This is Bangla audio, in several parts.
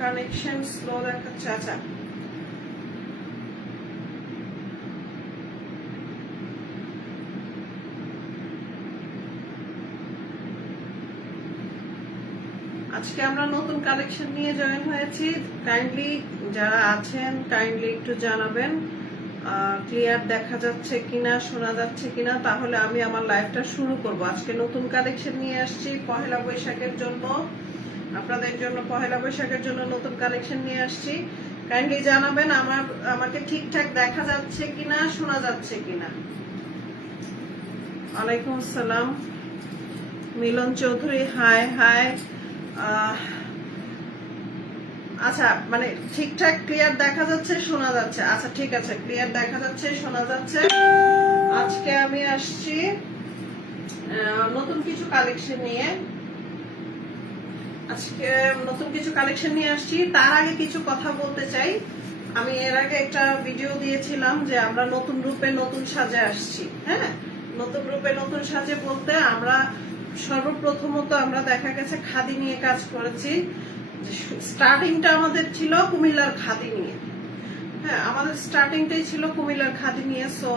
কানেকশন স্লো দেখাচ্ছে। আচ্ছা, আজকে আমরা নতুন কালেকশন নিয়ে জয়েন হয়েছি। কাইন্ডলি যারা আছেন কাইন্ডলি একটু জানাবেন ক্লিয়ার দেখা যাচ্ছে কিনা, শোনা যাচ্ছে কিনা, তাহলে আমি আমার লাইভটা শুরু করব। আজকে নতুন কালেকশন নিয়ে আসছি পহেলা বৈশাখের জন্য, আপনাদের জন্য পহেলা বৈশাখের জন্য নতুন কালেকশন নিয়ে আসছি। কাইন্ডলি জানাবেন আমাকে ঠিকঠাক দেখা যাচ্ছে কিনা, শোনা যাচ্ছে কিনা। ওয়ালাইকুম আসসালাম মিলন চৌধুরী, হাই হাই। আচ্ছা, মানে ঠিকঠাক ক্লিয়ার দেখা যাচ্ছে, শোনা যাচ্ছে? আচ্ছা ঠিক আছে, ক্লিয়ার দেখা যাচ্ছে, শোনা যাচ্ছে। আজকে আমি আসছি নতুন কিছু কালেকশন নিয়ে। আজকে নতুন কিছু কালেকশন নিয়ে আসছি। তার আগে কিছু কথা বলতে চাই। আমি এর আগে একটা ভিডিও দিয়েছিলাম যে আমরা নতুন রূপে নতুন সাজে আসছি। হ্যাঁ, নতুন রূপে নতুন সাজে বলতে আমরা সর্বপ্রথমত আমরা দেখা গেছে খাদি নিয়ে কাজ করেছি। স্টার্টিংটা আমাদের ছিল কুমিল্লার খাদি নিয়ে। হ্যাঁ, আমাদের স্টার্টিংটাই ছিল কুমিল্লার খাদি নিয়ে। সো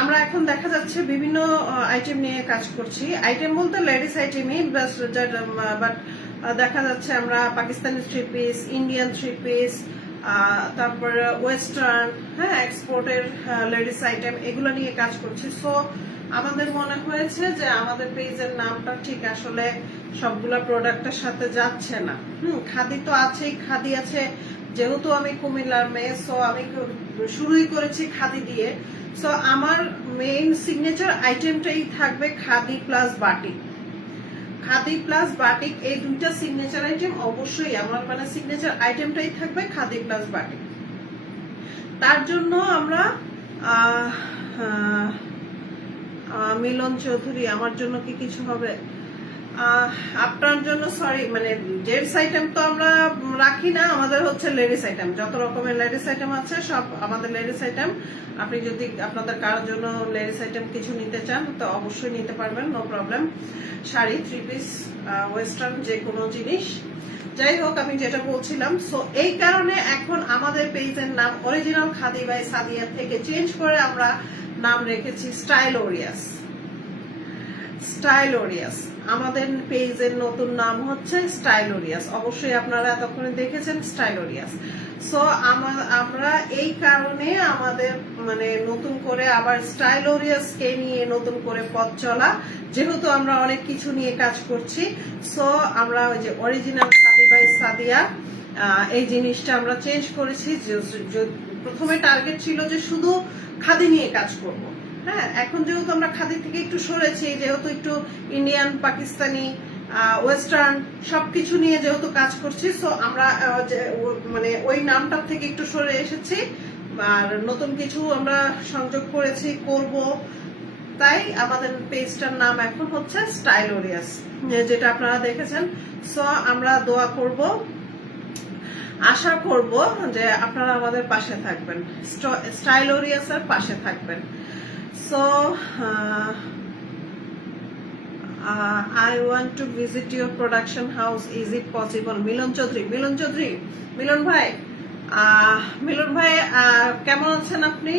আমরা এখন দেখা যাচ্ছে বিভিন্ন আইটেম নিয়ে কাজ করছি। আইটেম বলতে লেডিস আইটেমই, বাট দেখা যাচ্ছে আমরা Pakistani three piece, Indian three piece, তারপরে ওয়েস্টার্ন, হ্যাঁ, এক্সপোর্টের লেডিস আইটেম, এগুলো নিয়ে কাজ করছি। সো আমাদের মনে হয়েছে যে আমাদের পেজের নামটা ঠিক আসলে সবগুলা প্রোডাক্টের সাথে যাচ্ছে না। খাদি তো আছেই, খাদি আছে, যেহেতু আমি কুমিল্লার মেয়ে, সো আমি শুরুই করেছি খাদি দিয়ে। সো আমার মেইন সিগনেচার আইটেমটাই থাকবে khadi plus batik. Khadi plus batik, এই দুইটা সিগনেচার আইটেম অবশ্যই আমার, মানে সিগনেচার আইটেমটাই থাকবে খাদি প্লাস বাটিক। তার জন্য আমরা মিলন চৌধুরী, আমার জন্য কি কিছু হবে? আপনার জন্য সরি, মানে জেন্টস আইটেম তো আমরা রাখি না, আমাদের হচ্ছে লেডিস আইটেম। যত রকমের লেডিস আইটেম আছে সব আমাদের লেডিস আইটেম। আপনি যদি আপনাদের কারোর জন্য লেডিস আইটেম কিছু নিতে চান তো অবশ্যই নিতে পারবেন, no problem. Sari, three piece, western, যে কোনো জিনিস। যাই হোক, আমি যেটা বলছিলাম, সো এই কারণে এখন আমাদের পেজের নাম অরিজিনাল খাদি বাই সাদিয়া থেকে চেঞ্জ করে আমরা নাম রেখেছি স্টাইলোরিয়াস। স্টাইলোরিয়াস আমাদের পেজের নতুন নাম হচ্ছে স্টাইলোরিয়াস। অবশ্যই আপনারা এতক্ষণে দেখেছেন স্টাইলোরিয়াস। সো আমরা এই কারণে আমাদের মানে নতুন করে আবার স্টাইলোরিয়াস কে নিয়ে নতুন করে পথ চলা, যেহেতু আমরা অনেক কিছু নিয়ে কাজ করছি। সো আমরা ওই যে অরিজিনাল খাদি বাই সাদিয়া এই জিনিসটা আমরা চেঞ্জ করেছি। প্রথমে টার্গেট ছিল যে শুধু খাদি নিয়ে কাজ করব। হ্যাঁ, এখন যেহেতু আমরা খাদি থেকে একটু সরেছি, যেহেতু একটু ইন্ডিয়ান, পাকিস্তানি, ওয়েস্টার্ন সবকিছু নিয়ে যেহেতু কাজ করছি, সো আমরা মানে ওই নামটার থেকে একটু সরে এসেছি আর নতুন কিছু আমরা সংযোগ করেছি, করব। তাই আমাদের পেজটার নাম এখন হচ্ছে স্টাইলোরিয়াস, যেটা আপনারা দেখেছেন। সো আমরা দোয়া করব, আশা করব যে আপনারা আমাদের পাশে থাকবেন, স্টাইলোরিয়াসের পাশে থাকবেন। So I want to visit your production house. Is it possible? মিলন চৌধুরী, মিলন ভাই, মিলন ভাই কেমন আছেন আপনি?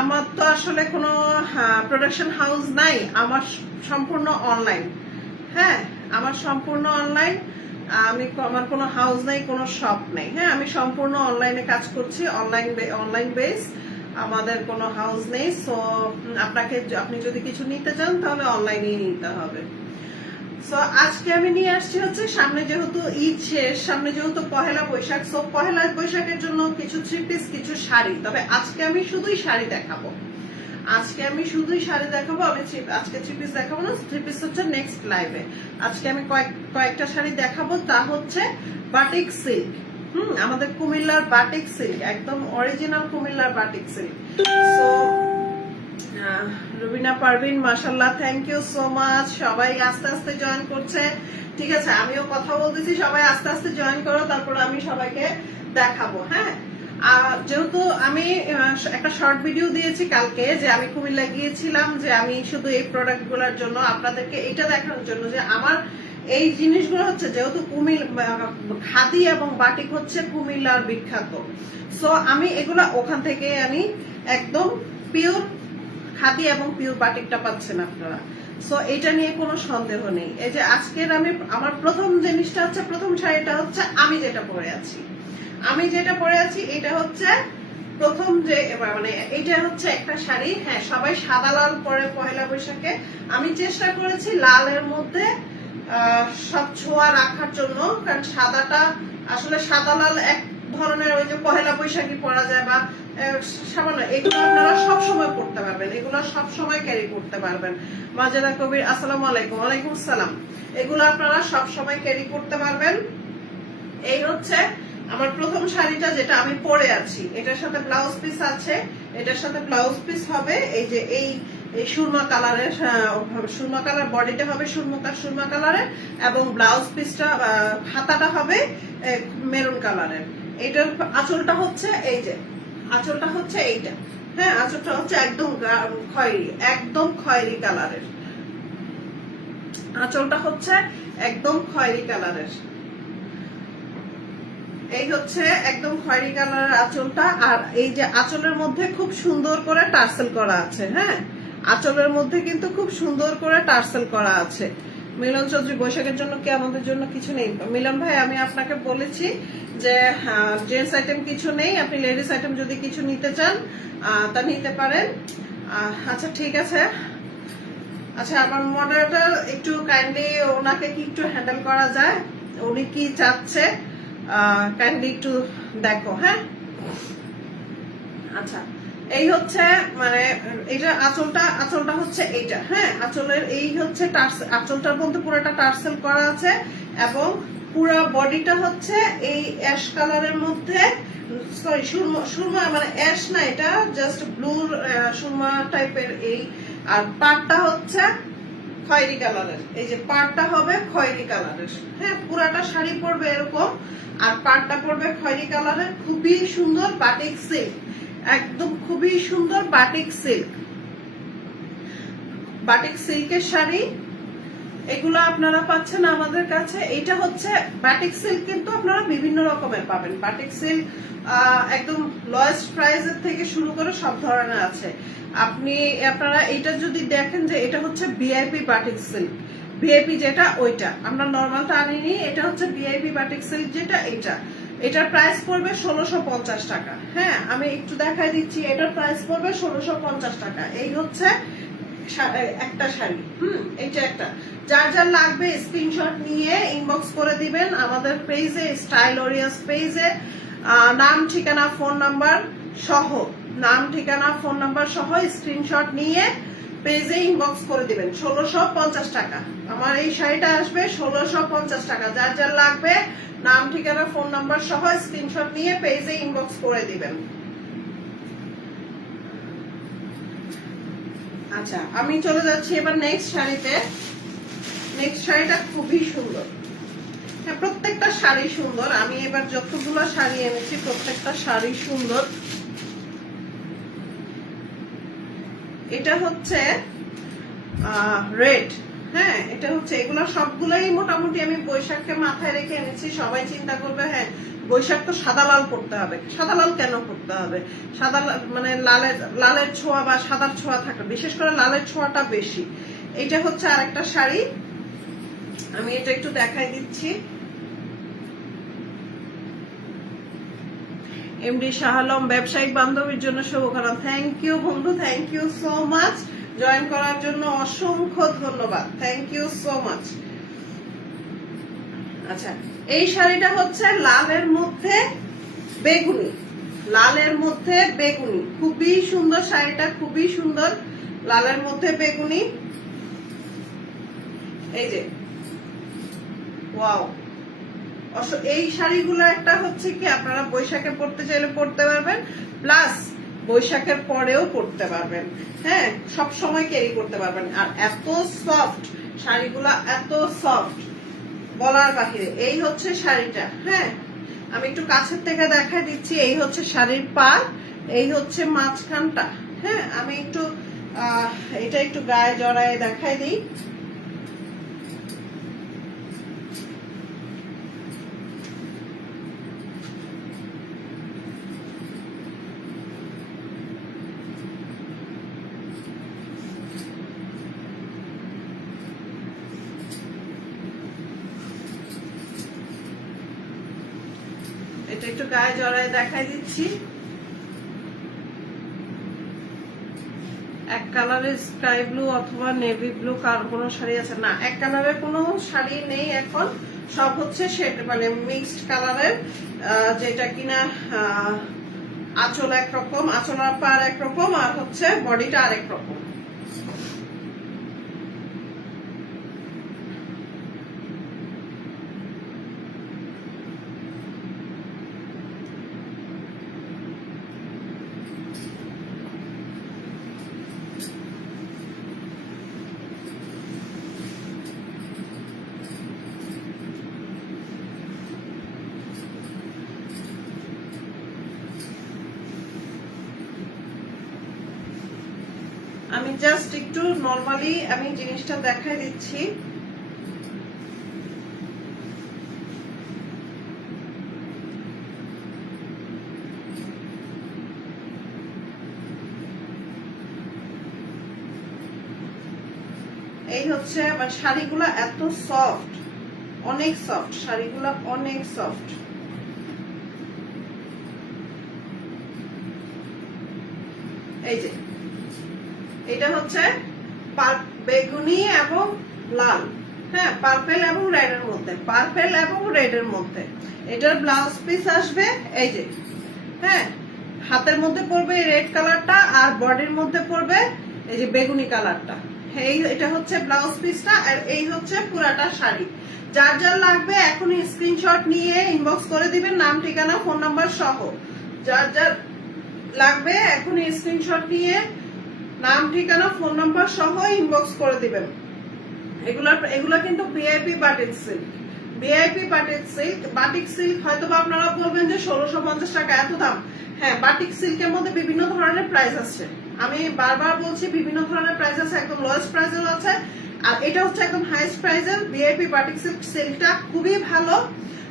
আমার তো আসলে কোনো প্রোডাকশন হাউস নাই, আমার সম্পূর্ণ অনলাইন। হ্যাঁ, আমার সম্পূর্ণ অনলাইন। আমার কোনো হাউস নাই, কোনো শপ নেই। হ্যাঁ, আমি সম্পূর্ণ অনলাইনে কাজ করছি, অনলাইন বেস। আমাদের কোনো হাউস নেই। সো আপনি যদি কিছু নিতে চান তাহলে অনলাইনেই নিতে হবে। সো আজকে আমি নিয়ে আসছি হচ্ছে, সামনে যেহেতু ঈদ শেষ, সামনে যেহেতু পহেলা বৈশাখ, সো পহেলা বৈশাখের জন্য কিছু থ্রি পিস, কিছু শাড়ি। তবে আজকে আমি শুধুই শাড়ি দেখাবো। আমি আজকে থ্রি পিস দেখাবো না, থ্রি পিস হচ্ছে নেক্সট লাইভে। আজকে আমি কয়েকটা শাড়ি দেখাবো, তা হচ্ছে বাটিক সিল্ক। আমাদের কুমিল্লার বাটিক সিল্ক, একদম অরিজিনাল কুমিল্লার batik silk. So Rubina Parvin, মাশাআল্লাহ, থ্যাংক ইউ সো মাচ। সবাই আস্তে আস্তে জয়েন করছে, ঠিক আছে। আমিও কথা বলতেছি, সবাই আস্তে আস্তে জয়েন করো, তারপর আমি সবাইকে দেখাবো। হ্যাঁ, যেহেতু আমি একটা শর্ট ভিডিও দিয়েছি কালকে, যে আমি কুমিল্লা গিয়েছিলাম, যে আমি শুধু এই প্রোডাক্ট গুলোর জন্য আপনাদেরকে এটা দেখানোর জন্য যে আমার এই জিনিসগুলো হচ্ছে, যেহেতু খাদি এবং বাটিক হচ্ছে কুমিল্লার বিখ্যাত। সো আমি এগুলা ওখান থেকে আনি, একদম পিওর খাদি এবং পিওর বাটিকটা পাচ্ছেন আপনারা। সো এটা নিয়ে কোনো সন্দেহ নেই। এই যে আজকের আমার প্রথম জিনিসটা হচ্ছে, প্রথম শাড়িটা হচ্ছে আমি যেটা পরে আছি, এটা হচ্ছে প্রথম যে, মানে এটা হচ্ছে একটা শাড়ি। হ্যাঁ, সবাই সাদা লাল পরে পহেলা বৈশাখে। আমি চেষ্টা করেছি লালের মধ্যে সব ছোঁয়া রাখার জন্য, কারণ সাদাটা আসলে সাদা লাল এক ধরনের, ওই যে পহেলা বৈশাখী পরা যায় বা সামান্য, এগুলো আপনারা সবসময় পড়তে পারবেন, এগুলো সবসময় ক্যারি করতে পারবেন। মাজেদা কবির, আসসালামু আলাইকুম। ওয়ালাইকুম আসসালাম। এগুলো আপনারা সবসময় ক্যারি করতে পারবেন। এই হচ্ছে আমার প্রথম শাড়িটা, যেটা আমি পরে আছি। এটার সাথে ব্লাউজ পিস আছে, এটার সাথে ব্লাউজ পিস হবে এই যে এই সুরমা কালারের, সুরমা কালার বডিটা হবে সুরমা কালারের, এবং ব্লাউজ পিসটা, হাতাটা হবে মেরুন কালারের। এটার আঁচলটা হচ্ছে এই যে, আঁচলটা হচ্ছে এইটা। হ্যাঁ, আঁচলটা হচ্ছে একদম খয়েরি কালারের। আঁচলটা হচ্ছে একদম খয়েরি কালারের। এই হচ্ছে একদম খয়েরি কালারের আঁচলটা। আর এই যে আঁচলের মধ্যে খুব সুন্দর করে টার্সেল করা আছে। হ্যাঁ, আঁচলের মধ্যে কিন্তু খুব সুন্দর করে টার্সেল করা আছে। মিলন চৌধুরী, বৈশাখের জন্য কি আমাদের জন্য কিছু নেই? মিলন ভাই, আমি আপনাকে বলেছি যে জেন্টস আইটেম কিছু নেই, আপনি লেডিস আইটেম যদি কিছু নিতে চান তা নিতে পারেন। আচ্ছা, ঠিক আছে। আচ্ছা, আমার মডারেটর একটু কাইন্ডলি ওনাকে কি একটু হ্যান্ডেল করা যায়, উনি কি চাচ্ছে কাইন্ডলি একটু দেখো। হ্যাঁ, আচ্ছা, এই হচ্ছে মানে এটা আঁচলটা হচ্ছে এইটা। হ্যাঁ, আঁচলের এই হচ্ছে আঁচলটার মধ্যে পুরোটা টার্সেল করা আছে, এবং পুরো বডিটা হচ্ছে এই অ্যাশ কালারের মধ্যে, সরি সুরমা মানে অ্যাশ না, এটা জাস্ট ব্লু সুরমা টাইপের। এই আর পাড়টা হচ্ছে খয়েরি কালারের। এই যে পাড়টা হবে খয়েরি কালারের। হ্যাঁ, পুরাটা শাড়ি পরবে এরকম, আর পাড়টা পরবে খয়েরি কালারের। খুবই সুন্দর বাটিক সিল্ক, একদম খুবই সুন্দর বাটিক সিল্কের শাড়ি। এগুলো আপনারা পাচ্ছেন আমাদের কাছে। এটা হচ্ছে বাটিক সিল্ক, কিন্তু আপনারা বিভিন্ন রকমের পাবেন। বাটিক সিল্ক একদম লোয়েস্ট প্রাইসের থেকে শুরু করে সব ধরনের আছে। আপনারা এটা যদি দেখেন যে এটা হচ্ছে ভিআইপি বাটিক সিল্ক, ভিআইপি যেটা ওইটা, আমরা নর্মালটা আনিনি। এটা হচ্ছে ভিআইপি বাটিক সিল্ক যেটা, এটার প্রাইস পড়বে 1650 টাকা। হ্যাঁ, আমি একটু দেখাই দিচ্ছি, এটার প্রাইস পড়বে 1650 টাকা। এই হচ্ছে একটা শাড়ি। এইটা একটা, যার লাগবে স্ক্রিনশট নিয়ে ইনবক্স করে দিবেন আমাদের পেজে, স্টাইলোরিয়াস পেজে। নাম, ঠিকানা, ফোন নাম্বার সহ স্ক্রিনশট নিয়ে পেজে ইনবক্স করে দিবেন। 1650 টাকা আমার এই শাড়িটা আসবে, 1650 টাকা। যার যার লাগবে নাম ঠিকানা ফোন নাম্বার সহ স্ক্রিনশট নিয়ে পেজে ইনবক্স করে দিবেন। আচ্ছা, আমি চলে যাচ্ছি এবার নেক্সট শাড়িতে। নেক্সট শাড়িটা খুবই সুন্দর। হ্যাঁ, প্রত্যেকটা শাড়ি সুন্দর। আমি এবার যতগুলো শাড়ি এনেছি প্রত্যেকটা শাড়ি সুন্দর। এটা হচ্ছে রেড। হ্যাঁ, এটা হচ্ছে, এগুলো সবগুলাই মোটামুটি আমি বৈশাখকে মাথায় রেখে এনেছি। সবাই চিন্তা করবে হ্যাঁ বৈশাখ তো সাদা লাল করতে হবে। সাদা লাল কেন করতে হবে? সাদা মানে লালের ছোঁয়া বা সাদার ছোঁয়া থাকে, বিশেষ করে লালের ছোঁয়াটা বেশি। এটা হচ্ছে আরেকটা শাড়ি, আমি এটা একটু দেখাই দিচ্ছি। এমডি শাহ আলম ব্যবসায়িক বান্ধবীর জন্য শুভকামনা। থ্যাংক ইউ বন্ধু, thank you so much. Join করার জন্য অসংখ্য ধন্যবাদ, থ্যাংক ইউ সো মাচ। আচ্ছা, এই শাড়িটা হচ্ছে লালের মধ্যে বেগুনি। লালের মধ্যে বেগুনি, খুবই সুন্দর শাড়িটা, খুবই সুন্দর। লালের মধ্যে বেগুনি, এই যে ওয়াও। এই শাড়িগুলো একটা হচ্ছে কি আপনারা বৈশাখে পড়তে চাইলে পড়তে পারবেন, প্লাস বৈশাখের পরেও পড়তে পারবেন। হ্যাঁ, সব সময় ক্যারি করতে পারবেন। আর এত সফট শাড়িগুলা, এত সফট বলার বাহিরে। এই হচ্ছে শাড়িটা। হ্যাঁ, আমি একটু কাছের থেকে দেখাই দিচ্ছি। এই হচ্ছে শাড়ির পার, এই হচ্ছে মাঝখানটা। হ্যাঁ, আমি একটু এটা একটু গায়ে জড়ায় দেখাই দিই। এটা একটু গায়ে জড়ায় দেখাই দিচ্ছি। এক কালারের স্কাই ব্লু অথবা নেভি ব্লু কার কোনো শাড়ি আছে? না, এক কালারের কোনো শাড়ি নেই এখন। সব হচ্ছে সেটা মানে মিক্সড কালারের, যেটা কিনা আঁচল একরকম, আঁচলার পার একরকম, আর হচ্ছে বডিটা আরেক রকম। আমি জাস্ট একটু নর্মালি আমি জিনিসটা দেখাই দিচ্ছি। এই হচ্ছে মানে শাড়িগুলা এত সফট, অনেক সফট শাড়িগুলা, অনেক সফট। এই যে এটা হচ্ছে বেগুনি এবং লাল। হ্যাঁ, পার্পেল এবং রেড এর মধ্যে, পার্পেল এবং রেড এর মধ্যে। এটার ব্লাউজ পিস আসবে এই যে। হ্যাঁ, হাতের মধ্যে পড়বে রেড কালারটা, আর বডির মধ্যে পড়বে এই যে বেগুনি কালারটা। এই এটা হচ্ছে ব্লাউজ পিসটা, আর এই হচ্ছে পুরাটা শাড়ি। যার যার লাগবে এখনই স্ক্রিনশট নিয়ে ইনবক্স করে দিবেন, নাম ঠিকানা ফোন নাম্বার সহ। যার যার লাগবে এখনই স্ক্রিনশট নিয়ে নাম ঠিকানা ফোন নাম্বার সহ ইনবক্স করে দিবেন। এগুলা কিন্তু VIP batik silk, VIP batik silk. Batik silk হয়তো আপনারা বলবেন যে 1650 টাকা এত দাম। হ্যাঁ, বাটিক সিল্কের মধ্যে বিভিন্ন ধরনের প্রাইস আছে। আমি বারবার বলছি বিভিন্ন ধরনের প্রাইস আছে, একদম লোয়েস্ট প্রাইসের আছে, আর এটা হচ্ছে একদম হাইস্ট প্রাইসের। ভিআইপি বাটিক সিল্ক সিল্কটা খুবই ভালো,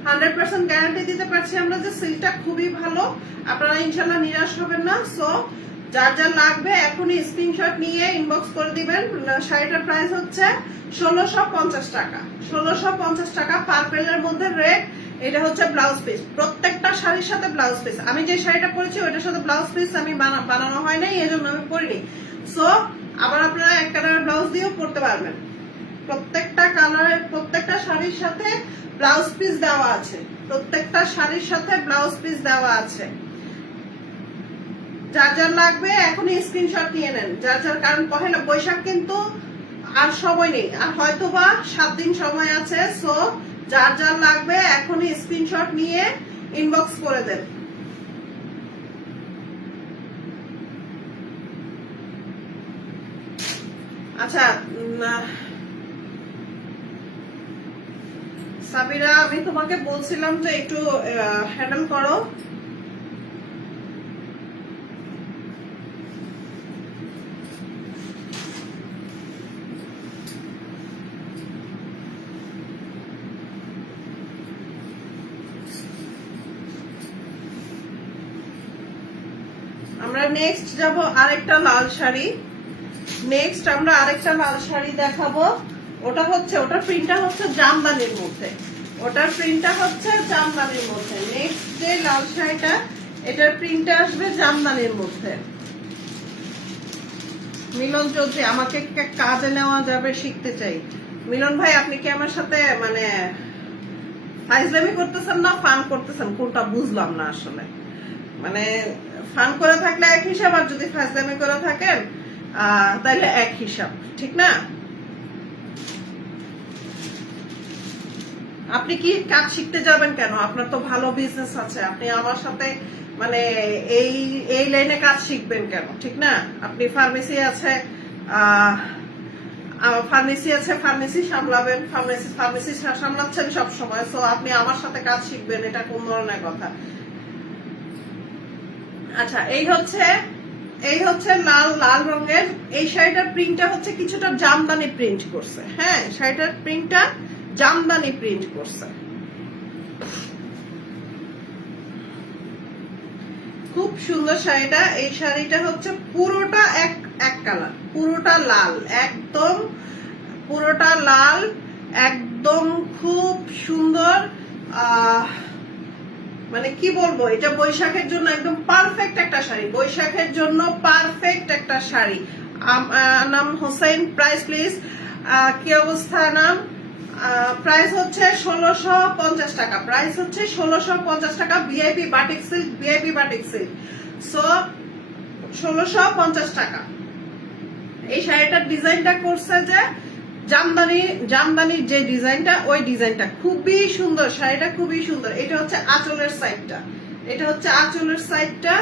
100% গ্যারান্টি দিতে পারছি আমরা যে সিল্কটা খুবই ভালো। আপনারা ইনশাল্লাহ নিরাশ হবেন না। সো যার যার লাগবে এখনই স্ক্রিনশট নিয়ে ইনবক্স করে দিবেন। শাড়িটার প্রাইস হচ্ছে 1650 টাকা, 1650 টাকা। পার্পেলের মধ্যে রেড। এটা হচ্ছে ব্লাউজ পিস, প্রত্যেকটা শাড়ির সাথে ব্লাউজ পিস। আমি যে শাড়িটা পরেছি ওইটার সাথে ব্লাউজ পিস আমি বানানো হয় নাই, এই জন্য আমি পরিনি। সো আবার আপনারা এক কালারের ব্লাউজ দিয়েও পরতে পারবেন। প্রত্যেকটা কালারের প্রত্যেকটা শাড়ির সাথে ব্লাউজ পিস দেওয়া আছে, প্রত্যেকটা শাড়ির সাথে ব্লাউজ পিস দেওয়া আছে। যার যার লাগবে এখনই স্ক্রিনশট নিয়ে নেন, যার যার, কারণ পহেলা বৈশাখ কিন্তু আর সময় নেই, আর হয়তোবা 7 দিন সময় আছে। সো যার যার লাগবে এখনই স্ক্রিনশট নিয়ে ইনবক্স করে দেন। আচ্ছা সাবিরা, আমি তোমাকে বলছিলাম যে একটু হ্যান্ডেল করো। আমরা নেক্সট যাব আরেকটা লাল শাড়ি। নেক্সট আমরা আরেকটা লাল শাড়ি দেখাবো। ওটা হচ্ছে, ওটার প্রিন্টটা হচ্ছে জামদানির মধ্যে, ওটার প্রিন্টটা হচ্ছে জামদানির মধ্যে। নেক্সট যে লাল শাড়িটা, এটার প্রিন্টটা আসবে জামদানির মধ্যে। মিলন চৌধুরী, আমাকে কাজে নেওয়া যাবে, শিখতে চাই। মিলন ভাই, আপনি কি আমার সাথে মানে ফাইজলামি করতেছেন না ফান করতেছেন, কোনটা বুঝলাম না আসলে। মানে ফান করে থাকলে এক হিসাব, আর যদি ফাইজলামি করে থাকেন তাহলে এক হিসাব, ঠিক না? আপনি কি কাজ শিখতে যাবেন কেন? আপনার তো ভালো বিজনেস আছে, আপনি আমার সাথে মানে এই এই লাইনে কাজ শিখবেন কেন, ঠিক না? আপনি ফার্মেসি আছে, ফার্মেসি সামলাবেন, ফার্মেসি সামলাচ্ছেন সব সময়। সো আপনি আমার সাথে কাজ শিখবেন, এটা কোন ধরনের কথা? আচ্ছা, এই হচ্ছে লাল লাল রঙের এই শাড়িটার প্রিন্টটা হচ্ছে কিছুটা জামদানি প্রিন্ট করছে। হ্যাঁ, শাড়িটার প্রিন্টটা জামদানি প্রিন্ট করছে, খুব সুন্দর শাড়িটা। এই শাড়িটা হচ্ছে পুরোটা এক কালার, পুরোটা লাল, একদম পুরোটা লাল, একদম খুব সুন্দর। মানে কি বলবো, এটা বৈশাখের জন্য একদম পারফেক্ট একটা শাড়ি, বৈশাখের জন্য পারফেক্ট একটা শাড়ি। নাম হোসেন, প্রাইস প্লিজ। কি অবস্থা নাম? প্রাইস হচ্ছে 1650 টাকা, প্রাইস হচ্ছে 1650 টাকা। VIP batik silk, VIP batik silk. So 1650 টাকা। এই শাড়িটার ডিজাইনটা করছে যে জামদানির যে ডিজাইনটা, ওই ডিজাইনটা খুবই সুন্দর, শাড়িটা খুবই সুন্দর। এটা হচ্ছে আঁচলের সাইডটা, এটা হচ্ছে আঁচলের সাইডটা,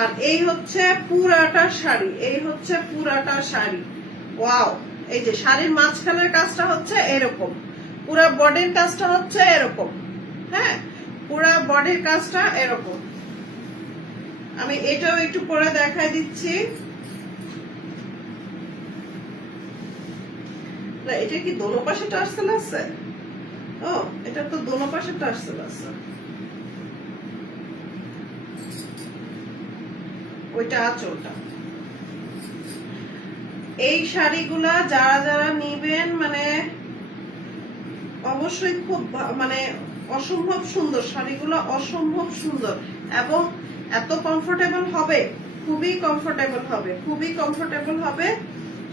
আর এই হচ্ছে পুরাটা শাড়ি, এই হচ্ছে পুরাটা শাড়ি। ওয়াও! এই যে শাড়ির মাঝখানের কাজটা হচ্ছে এরকম, পুরা বডির কাজটা হচ্ছে এরকম। হ্যাঁ, পুরা বডির কাজটা এরকম। আমি এটাও একটু পরে দেখাই দিচ্ছি। এটা কি দোনো পাশে টার্সেল আছে? ও, এটা তো দোনো পাশে টার্সেল আছে। ওইটা আঁচলটা। এই শাড়িগুলা যারা যারা নিবেন মানে অবশ্যই খুব মানে অসম্ভব সুন্দর শাড়িগুলো, অসম্ভব সুন্দর, এবং এত কমফোর্টেবল হবে, খুবই কমফোর্টেবল হবে, খুবই কমফোর্টেবল হবে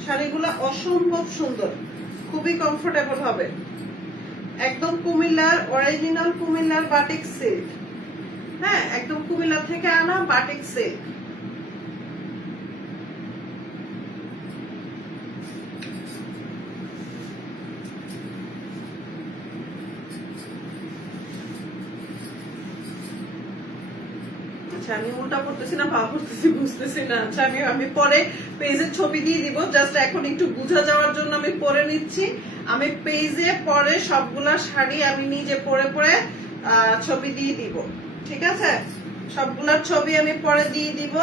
শাড়িগুলো, অসম্ভব সুন্দর, খুবই কমফোর্টেবল হবে। একদম কুমিল্লার অরিজিনাল কুমিল্লার বাটিক সিল্ক। হ্যাঁ, একদম কুমিল্লা থেকে আনা বাটিক সিল্ক। আমি উল্টা করতেছি না, পা করতেছি বুঝতেছি না। আচ্ছা, আমি পরে পেজের ছবি দিয়ে দিব, জাস্ট এখন একটু বুঝা যাওয়ার জন্য আমি পরে নিচ্ছি। আমি পেজে পরে সবগুলা শাড়ি আমি নিজে পরে পরে ছবি দিয়ে দিব, ঠিক আছে? সবগুলার ছবি আমি পরে দিয়ে দিব।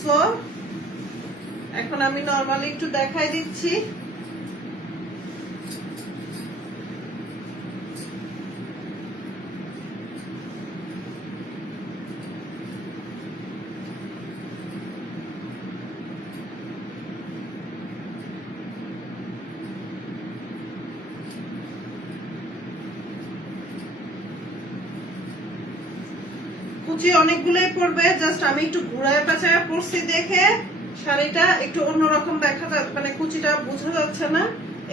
সো এখন আমি নরমালি একটু দেখাই দিচ্ছি। কুচি অনেকগুলোই পড়বে, জাস্ট আমি একটু ঘুরায় পেঁচায় পড়ছি দেখে শাড়িটা একটু অন্যরকম দেখা যাচ্ছে, মানে কুচিটা বোঝা যাচ্ছে না।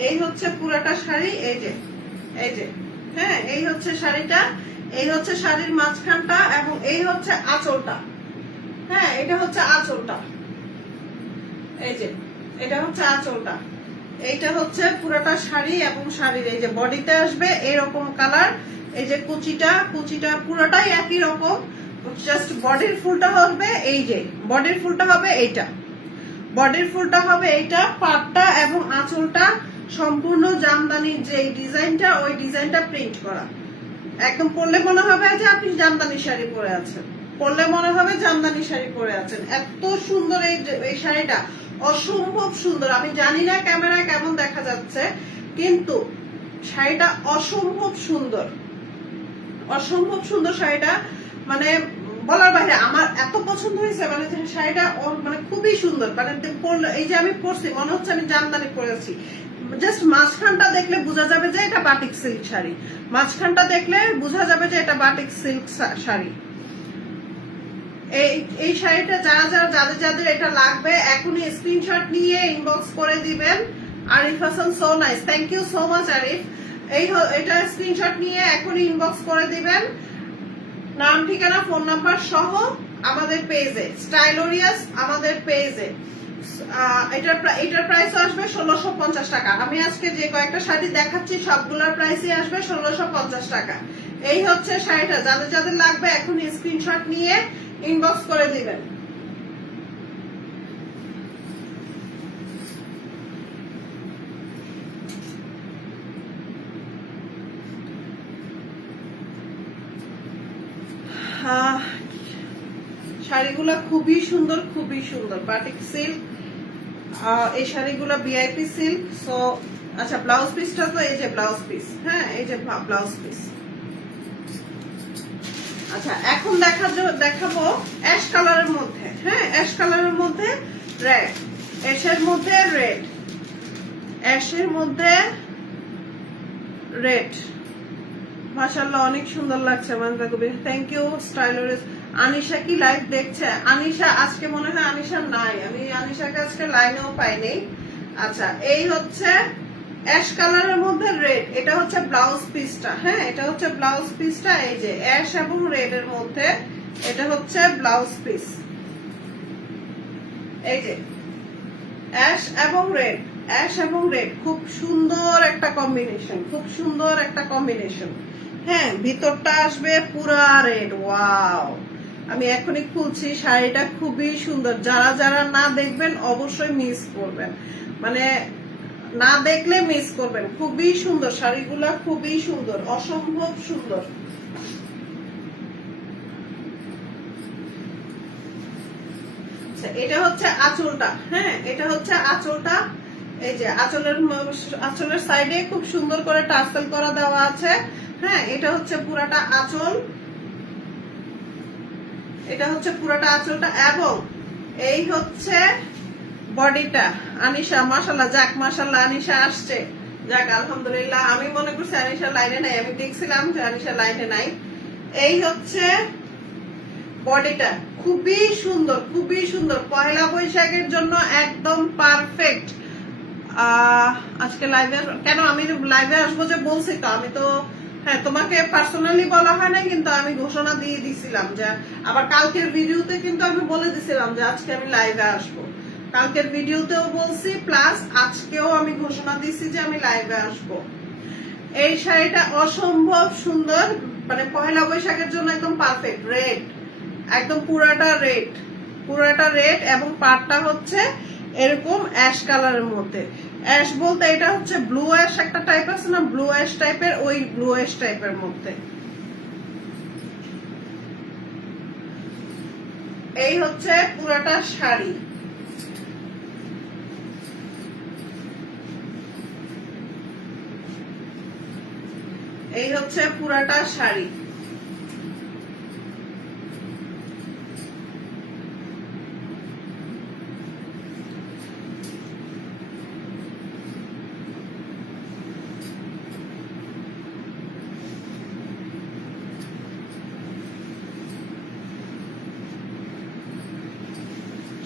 এই হচ্ছে পুরাটা শাড়ি, এই যে, এই যে, হ্যাঁ, এই হচ্ছে শাড়িটা, এই হচ্ছে শাড়ির মাঝখানটা, এবং এই হচ্ছে আঁচলটা। হ্যাঁ, এটা হচ্ছে আঁচলটা, এই যে এটা হচ্ছে আঁচলটা, এইটা হচ্ছে পুরোটা শাড়ি এবং শাড়ির এই যে বডিতে আসবে এরকম কালার। এই যে কুচিটা পুরোটাই একই রকম, জাস্ট বডির ফুলটা হবে এই যে বডির ফুলটা হবে এইটা, বডির ফুলটা হবে এইটা, পাটটা এবং আঁচলটা সম্পূর্ণ জামদানির যে ডিজাইনটা ওই ডিজাইনটা প্রিন্ট করা। একদম পরলে মনে হবে যে আপনি জামদানি শাড়ি পরে আছেন, পরলে মনে হবে জামদানি শাড়ি পরে আছেন। এত সুন্দর এই শাড়িটা, অসম্ভব সুন্দর। আমি জানি না ক্যামেরায় কেমন দেখা যাচ্ছে, কিন্তু শাড়িটা অসম্ভব সুন্দর, অসম্ভব সুন্দর শাড়িটা, মানে বলার বাইরে। আমার এত পছন্দ হয়েছে, মানে শাড়িটা মানে খুবই সুন্দর। মানে এই যে আমি পরছি মনে হচ্ছে আমি জামদানি পরেছি। জাস্ট মাঝখানটা দেখলে বোঝা যাবে যে এটা বাটিক সিল্ক শাড়ি, মাঝখানটা দেখলে বোঝা যাবে যে এটা বাটিক সিল্ক শাড়ি। এই শাড়িটা যাদের এটা লাগবে এখনই স্ক্রিনশট নিয়ে ইনবক্স করে দিবেন। Arif Hasan, so nice, thank you so much Arif. এটা স্ক্রিনশট নিয়ে এখনই ইনবক্স করে দিবেন, নাম ঠিকানা ফোন নাম্বার সহ আমাদের পেজে, স্টাইলোরিয়াস আমাদের পেজে। এটার প্রাইস আসবে 1650 টাকা। আমি আজকে যে কয়েকটা শাড়ি দেখাচ্ছি সবগুলোর প্রাইসই আসবে 1650 টাকা। এই হচ্ছে শাড়িটা, যাদের লাগবে এখন স্ক্রিনশট নিয়ে ইনবক্স করে দিবেন। শাড়িগুলা খুবই সুন্দর, খুবই সুন্দর বাটিক সিল্ক। এই শাড়িগুলা ভিআইপি সিল্ক। সো আচ্ছা, ব্লাউজ পিসটা তো এই যে ব্লাউজ পিস, হ্যাঁ এই যে ব্লাউজ পিস। আচ্ছা, এখন দেখাবো অ্যাশ কালারের মধ্যে, হ্যাঁ অ্যাশ কালারের মধ্যে রেড, অ্যাশের মধ্যে রেড, অ্যাশের মধ্যে রেড। মাশাআল্লাহ, অনেক সুন্দর লাগছে বান্ধাকপি। থ্যাংক ইউ স্টাইলোরিয়াস। আনিশা কি লাইভ দেখছে? আনিশা আজকে মনে হয় আনিশা নাই, আমি আনিশাকে আজকে লাইনেও পাইনি। আচ্ছা, এই হচ্ছে অ্যাশ কালারের মধ্যে রেড, এটা হচ্ছে ব্লাউজ পিসটা, হ্যাঁ এটা হচ্ছে ব্লাউজ পিসটা। এই যে অ্যাশ এবং রেড এর মধ্যে এটা হচ্ছে ব্লাউজ পিস। এই যে অ্যাশ এবং রেড, অ্যাশ এবং রেড, খুব সুন্দর একটা কম্বিনেশন, খুব সুন্দর একটা কম্বিনেশন। হ্যাঁ, ভিতরটা আসবে পুরা রেড। ওয়াও, আমি এখনই খুলছি, শাড়িটা খুবই সুন্দর। যারা না দেখবেন অবশ্যই মিস করবেন, মানে না দেখলে মিস করবেন। খুবই সুন্দর শাড়িগুলা, খুবই সুন্দর, অসম্ভব সুন্দর। এটা হচ্ছে আঁচলটা, হ্যাঁ এটা হচ্ছে আঁচলটা। এই যে আঁচলের সাইডে খুব সুন্দর করে টার্সেল করা দেওয়া আছে। হ্যাঁ, এটা হচ্ছে পুরাটা আঁচল, এটা হচ্ছে পুরাটা আঁচলটা এবং এই হচ্ছে বডিটা। আনিশা মাশাআল্লাহ, যাক মাশাআল্লাহ আনিশা আসছে, যাক আলহামদুলিল্লাহ। আমি মনে করছি আনিশা লাইনে নাই, আমি দেখছিলাম যে আনিশা লাইনে নাই। এই হচ্ছে বডিটা, খুবই সুন্দর, খুবই সুন্দর। পয়লা বৈশাখের জন্য একদম পারফেক্ট। আজকে লাইভে কেন আমি লাইভে আসবো যে বলছি তো, আমি তো হ্যাঁ তোমাকে পার্সোনালি বলা হয় না, কিন্তু আমি ঘোষণা দিয়ে দিছিলাম যে, আবার কালকের ভিডিওতে কিন্তু আমি বলে দিছিলাম যে আজকে আমি লাইভে আসবো। কালকের ভিডিওতেও বলছি, প্লাস আজকেও আমি ঘোষণা দিছি যে আমি লাইভে আসবো। এই শাড়িটা অসম্ভব সুন্দর, মানে পয়লা বৈশাখের জন্য একদম পারফেক্ট। রেড, একদম পুরাটা রেড, পুরাটা রেড এবং পাটটা হচ্ছে এরকম অ্যাশ কালারের মধ্যে। অ্যাশ বলতে এটা হচ্ছে ব্লু অ্যাশ একটা টাইপ আছে না, ব্লু অ্যাশ টাইপের, ওই ব্লু অ্যাশ টাইপের মধ্যে। এই হচ্ছে পুরাটা শাড়ি। এই হচ্ছে পুরাটা শাড়ি।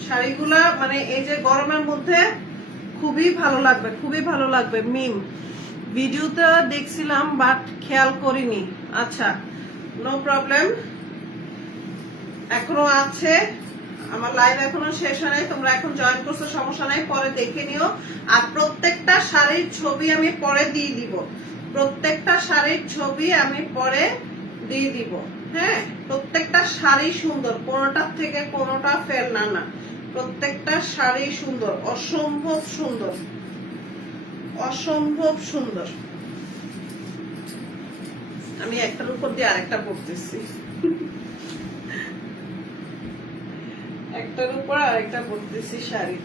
শাড়িগুলা মানে এই যে গরমের মধ্যে খুবই ভালো লাগবে, খুবই ভালো লাগবে। মিম ভিডিওতে দেখছিলাম বাট খেয়াল করিনি। আচ্ছা, নো প্রবলেম, এখনো আছে। আমার লাইভ এখনো শেষ হয় নাই, তোমরা এখন জয়েন করছো সমস্যা নাই, পরে দেখে নিও। আর প্রত্যেকটা শাড়ির ছবি আমি পরে দিয়ে দিব, প্রত্যেকটা শাড়ির ছবি আমি পরে দিয়ে দিব। হ্যাঁ, প্রত্যেকটা শাড়ি সুন্দর, কোনোটার থেকে কোনোটা ফেল না, না প্রত্যেকটা শাড়ি সুন্দর, অসম্ভব সুন্দর, অসম্ভব সুন্দর। আমি একটার উপর দিয়ে আরেকটা পরতেছি, একটার উপর আরেকটা পরতেছি শাড়ি।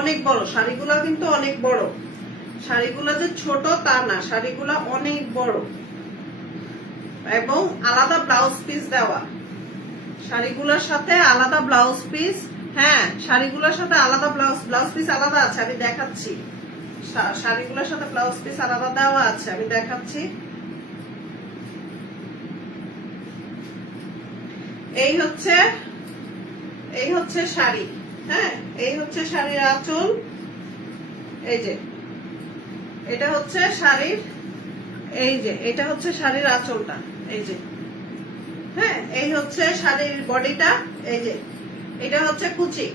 অনেক বড় শাড়িগুলা, কিন্তু অনেক বড় শাড়িগুলা, যে ছোট তা না, শাড়িগুলা অনেক বড় এবং আলাদা ব্লাউজ পিস দেওয়া, শাড়িগুলোর সাথে আলাদা ব্লাউজ পিস। হ্যাঁ, শাড়িগুলোর সাথে আলাদা ব্লাউজ পিস আলাদা আছে, আমি দেখাচ্ছি। শাড়িগুলোর সাথে ব্লাউজ পিস আলাদা দেওয়া আছে, আমি দেখাচ্ছি। এই হচ্ছে শাড়ি। হ্যাঁ, এই হচ্ছে শাড়ির আঁচল, এই যে এটা হচ্ছে শাড়ির, এই যে এটা হচ্ছে শাড়ির আঁচলটা, এই যে। হ্যাঁ, এই হচ্ছে শাড়ির বডিটা, এই যে এটা হচ্ছে কুচি,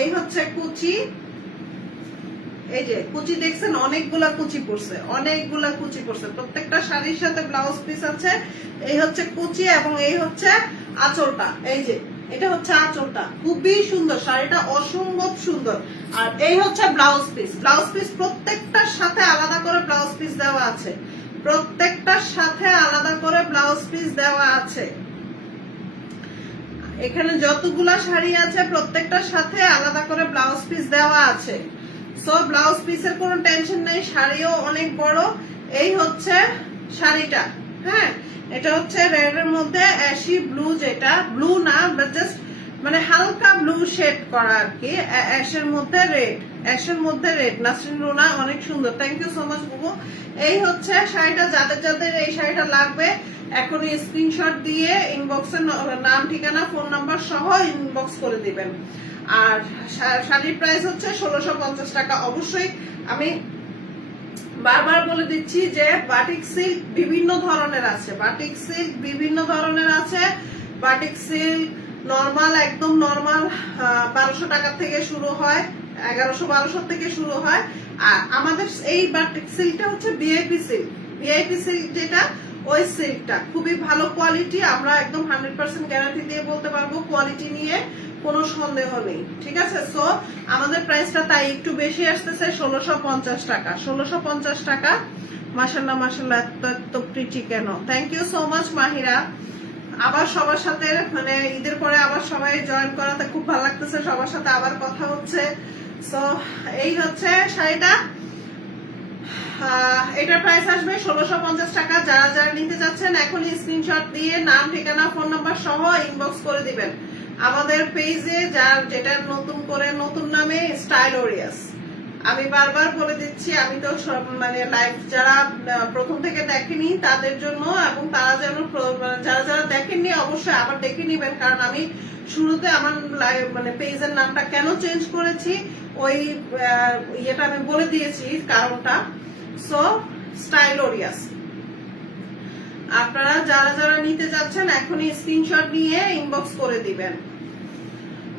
এই হচ্ছে কুচি, এই যে কুচি দেখছেন, অনেকগুলা কুচি পড়ছে, অনেকগুলা কুচি পড়ছে। প্রত্যেকটা শাড়ির সাথে ব্লাউজ পিস আছে। এই হচ্ছে কুচি এবং এই হচ্ছে আঁচলটা, এই যে এটা হচ্ছে আঁচলটা, খুবই সুন্দর শাড়িটা, অসম্ভব সুন্দর। আর এই হচ্ছে ব্লাউজ পিস, ব্লাউজ পিস প্রত্যেকটার সাথে আলাদা করে ব্লাউজ পিস দেওয়া আছে, প্রত্যেকটার সাথে আলাদা করে ব্লাউজ পিস দেওয়া আছে। এখানে যতগুলা শাড়ি আছে প্রত্যেকটার সাথে আলাদা করে ব্লাউজ পিস দেওয়া আছে। সো ব্লাউজ পিসের কোনো টেনশন নেই, শাড়িও অনেক বড়। এই হচ্ছে শাড়িটা। হ্যাঁ, এটা হচ্ছে রেড এর মধ্যে অ্যাশি ব্লু, যেটা ব্লু না, জাস্ট মানে হালকা ব্লু শেড করা আর কি, অ্যাশের মধ্যে রেড, অ্যাশের মধ্যে রেড। নাসরিন রুনা অনেক সুন্দর, থ্যাংক ইউ সো মাচ বুবু। এই হচ্ছে শাড়িটা, যাদের যাদের এই শাড়িটা লাগবে এখনই স্ক্রিনশট দিয়ে ইনবক্সে নাম, ঠিকানা, ফোন নাম্বার সহ ইনবক্স করে দিবেন। আর শাড়ির প্রাইস হচ্ছে 1650 টাকা। অবশ্যই আমি বারবার বলে দিচ্ছি যে বাটিক সিল্ক বিভিন্ন ধরনের আছে, বাটিক সিল্ক বিভিন্ন ধরনের আছে। বাটিক সিল্ক নর্মাল, একদম নর্মাল 1200 টাকা থেকে শুরু হয়, 1100-1200 থেকে শুরু হয়। আর আমাদের এই বাটিক সিল্কটা হচ্ছে ভিআইপি সিল্ক, ভিআইপি সিল্ক যেটা, ওই সিল্কটা খুবই ভালো কোয়ালিটি। আমরা একদম 100% গ্যারান্টি দিয়ে বলতে পারবো, কোয়ালিটি নিয়ে কোনো সন্দেহ নেই, ঠিক আছে। সো আমাদের প্রাইসটা তাই একটু বেশি আসতেছে, 1650 টাকা, 1650 টাকা। মাশাআল্লাহ মাশাআল্লাহ, এত প্রিটি কেন, thank you so much Mahira. আবার সবার সাথে মানে ঈদের পরে আবার সবাই জয়েন করাতে খুব ভালো লাগতেছে, সবার সাথে আবার কথা হচ্ছে। সো এই হচ্ছে শাড়িটা, এটার প্রাইস আসবে 1650 টাকা। যারা যারা নিতে যাচ্ছেন এখনই স্ক্রিনশট দিয়ে নাম, ঠিকানা, ফোন নাম্বার সহ ইনবক্স করে দিবেন আমাদের পেজে, যার যেটা নতুন করে নতুন নামে স্টাইলোরিয়াস। আমি বারবার বলে দিচ্ছি, আমি তো মানে লাইভ যারা প্রথম থেকে দেখেনি তাদের জন্য, এবং তারা যেন যারা যারা দেখেননি অবশ্যই আবার দেখে নিবেন, কারণ আমি শুরুতে আমার মানে পেজের নামটা কেন চেঞ্জ করেছি ওই ইয়েটা আমি বলে দিয়েছি কারণটা। সো স্টাইলোরিয়াস, আপনারা যারা যারা নিতে যাচ্ছেন এখনই স্ক্রিনশট নিয়ে ইনবক্স করে দিবেন।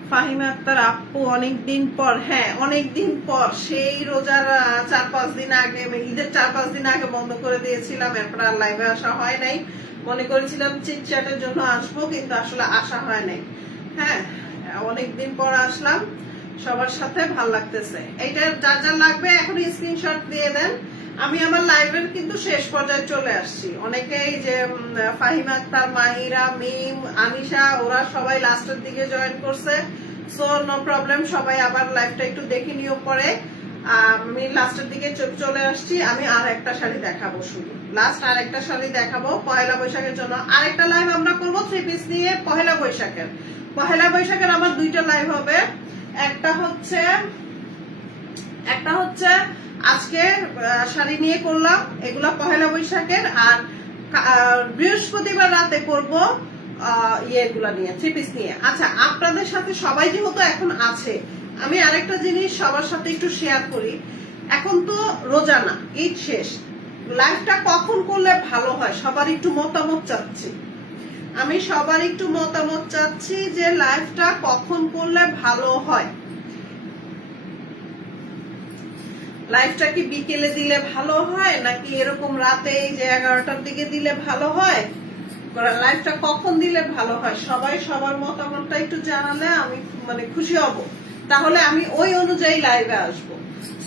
ফাহিমা আক্তার আপু অনেকদিন পর, হ্যাঁ অনেকদিন পর, সেই রোজার 4-5 দিন আগে, ঈদের 4-5 দিন আগে বন্ধ করে দিয়েছিলাম, এরপর আর লাইভে আসা হয় নাই। মনে করেছিলাম চিটচ্যাটের জন্য আসবো, কিন্তু আসলে আসা হয় নাই। হ্যাঁ, অনেকদিন পর আসলাম, সবার সাথে ভাল লাগতেছে। এইটা যার যার লাগবে এখনই স্ক্রিনশট দিয়ে দেন। আমি আমার লাইভের কিন্তু শেষ পর্যায়ে চলে আসছি। অনেকেই যে ফাহিমা আক্তার, মাহিরা, মিম, আনিশা, ওরা সবাই লাস্টের দিকে জয়েন করছে। সো নো প্রবলেম, সবাই আবার লাইভটা একটু দেখে নিও পরে। আমি লাস্টের দিকে চলে আসছি। আমি আর একটা শাড়ি দেখাবো, শুধু লাস্ট আর একটা শাড়ি দেখাবো পহেলা বৈশাখের জন্য। আরেকটা লাইভ আমরা করবো 3 পিস নিয়ে পহেলা বৈশাখের। পহেলা বৈশাখের আমার 2টা লাইভ হবে। একটা হচ্ছে আজকে শাড়ি নিয়ে করলাম, এগুলা পহেলা বৈশাখের। আর বৃহস্পতিবার রাতে করব ইয়েগুলা নিয়ে, থ্রি পিস নিয়ে। আচ্ছা, আপনাদের সাথে সবাই যেহেতু এখন আছে, আমি আরেকটা জিনিস সবার সাথে একটু শেয়ার করি। এখন তো রোজা না, ঈদ শেষ, লাইফটা কখন করলে ভালো হয় সবার একটু মতামত চাচ্ছি। আমি সবার একটু মতামত চাচ্ছি যে লাইফটা কখন করলে ভালো হয়। লাইফটা কি বিকেলে দিলে ভালো হয়, নাকি এরকম রাতে যে 11টার দিকে দিলে ভালো হয়, লাইফটা কখন দিলে ভালো হয়? সবাই সবার মতামতটা একটু জানালে আমি মানে খুশি হব, তাহলে আমি ওই অনুযায়ী লাইভে আসবো।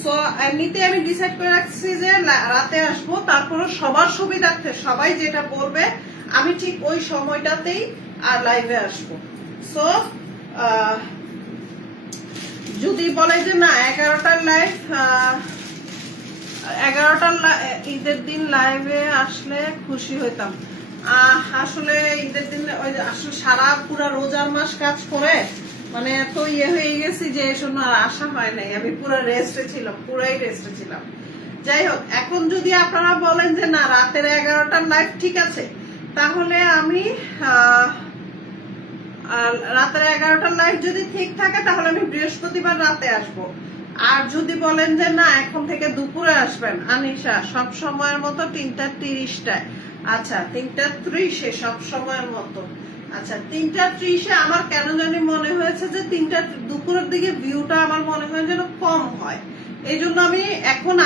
সো এমনিতে আমি ডিসাইড করে রাখছি যে রাতে আসবো, তারপরে সবার সুবিধার্থে সবাই যেটা বলবে আমি ঠিক ওই সময়টাতেই আর লাইভে আসবো। সো যদি বলে যে না 11টার লাইভ, 11টার ঈদের দিন লাইভে আসলে খুশি হইতাম। আসলে ঈদের দিন ওই আসলে সারা পুরা রোজার মাস কাজ করে মানে এত হয়ে গেছি যে শোনো আর আশা হয় নাই, আমি পুরো রেস্টে ছিলাম, পুরাই রেস্টে ছিলাম। যাই হোক, এখন যদি আপনারা বলেন যে না রাতের 11টার লাইভ ঠিক আছে, তাহলে আমি রাতের 11টার লাইভ যদি ঠিক থাকে তাহলে আমি বৃহস্পতিবার রাতে আসবো। আর যদি বলেন যে না এখন থেকে দুপুরে আসবেন, আনিশা সব সময়ের মতো 3:30টায়, আচ্ছা 3:30 সব সময়ের মতো, আচ্ছা 3:30 আমার কেন জানি মনে হয়েছে যে দুপুরের দিকে ভিউটা আমার মনে হয় যেন কম হয়। এই জন্য আমি এখন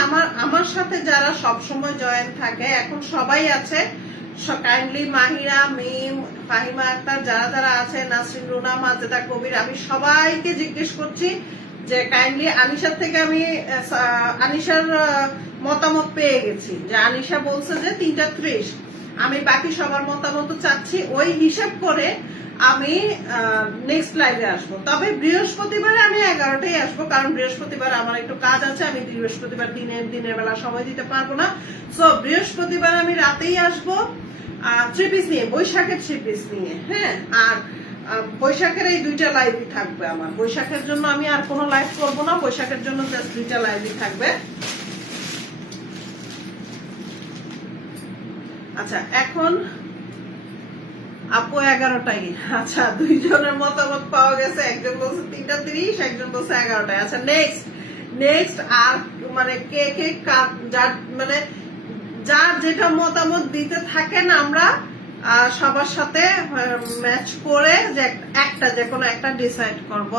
আমার সাথে যারা সব সময় জয়েন থাকে এখন সবাই আছে, কাইন্ডলি মাহিরা, মিম, ফাহিমা আক্তার, যারা যারা আছে, নাসরিন, রুনা, মাজেদা, কবির, আমি সবাইকে জিজ্ঞেস করছি যে কাইন্ডলি আনিশার থেকে আমি আনিশার মতামত পেয়ে গেছি যে আনিশা বলছে যে 3:30, আমি বাকি সবার মতামত চাচ্ছি, ওই হিসাব করে আমি নেক্সট লাইভে আসবো। তবে বৃহস্পতিবারে আমি 11টায় আসবো, কারণ বৃহস্পতিবার আমার একটু কাজ আছে, আমি বৃহস্পতিবার দিনের বেলা সময় দিতে পারবো না। সো বৃহস্পতিবার আমি রাতেই আসবো, থ্রি পিস নিয়ে, বৈশাখের থ্রি পিস নিয়ে। হ্যাঁ, আর বৈশাখের এই 2টা লাইভই থাকবে আমার। বৈশাখের জন্য আমি আর কোনো লাইভ করবো না, বৈশাখের জন্য জাস্ট 2টা লাইভই থাকবে। আচ্ছা, এখন আপু 11টায়, আচ্ছা 2 জনের মতামত পাওয়া গেছে, একজন বলছে 3:30, একজন বলছে 11টায়। আচ্ছা নেক্সট আর মানে কে মানে যার যেটা মতামত দিতে থাকেন আমরা সবার সাথে ম্যাচ করে যে একটা যে কোনো একটা ডিসাইড করব,